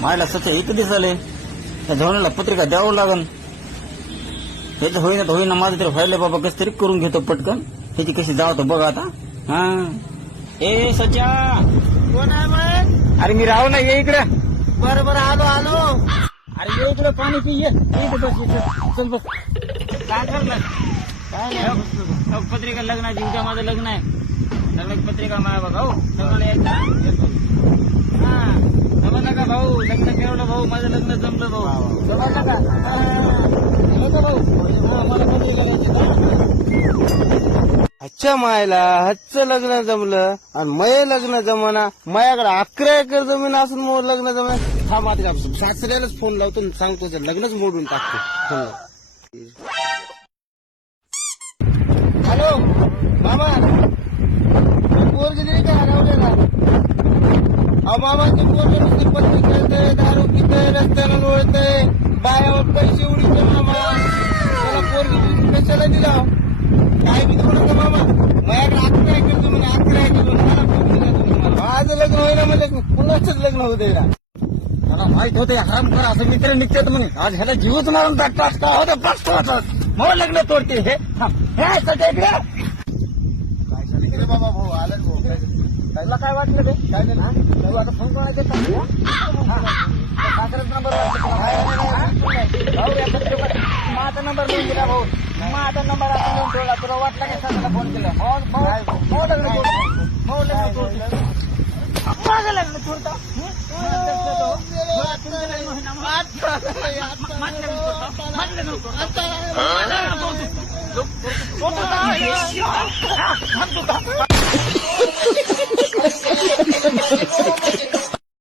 मायला सध्या एक दिसाले त्या जवानाला पत्रिका द्यावं लागन. त्याचं होईना तर होईना, माझं तरी व्हायला बाबा, कसं तरी करून घेतो पटकन. त्याची कशी जाव तर बघ आता. हा ए सच्या, कोण आहे मग? अरे मी राहू ना, ये इकडे. बरं बरं, आलो आलो. अरे ये इकडे, पाणी पी, ये इथे बस, इथं चल बस. काय करणार? काय नाही. पत्रिका लग्नाची, उद्या माझं लग्न आहे. लग्नाची पत्रिका माया बघा. हो लग्नाला यायचं. हा जमलं का भाऊ? लग्न केवढं भाऊ, माझं लग्न जमलं भाऊ. जमलं का? येतो भाऊ. हा, मला पत्रिका द्यायची का? अच्छा मायला हच्चं लग्न जमलं आणि मय लग्न जमाना. माझ्याकडे 11 एकर जमीन असून मग लग्न जमलं. थांब आता सासऱ्यालाच फोन लावतो आणि सांगतो ते लग्नच मोडून टाकतो. फोन लाव. हॅलो मामा, पोरगी दिली का हरवलेला? अहो मामा, ते पोरगी नुसती पत्नी खेळते, दारू पिते, रस्त्याला लोळते, बायावर पैसे उडीते. मामा त्याला पोरगी कशाला दिला? काय बी करू नका मामा. माझ्याकडे 11 एकर जमीन, 11 एकर जमीन. मला पोरगी द्या तुम्ही मला. माझं लग्न होईना म्हणजे कुणाचंच लग्न होऊ दे का? मला माहित होते हराम कर असं मित्र निघतात म्हणे. आज ह्याला जीवच मारून टाकतात का होते बघतो. मग लग्न तोडते हे. हे सध्या इकडे काय झालं की रे बाबा? भाऊ आला भाऊ. त्याला काय वाटलं ते? काय झालं? आता फोन कोणाचे साखरच नंबर माझा नंबर लिहून दिला भाऊ. माझा नंबर आता लिहून ठेवला. तुला वाटला का साखरला फोन केला? माझं लग्न तोडता माझं लग्न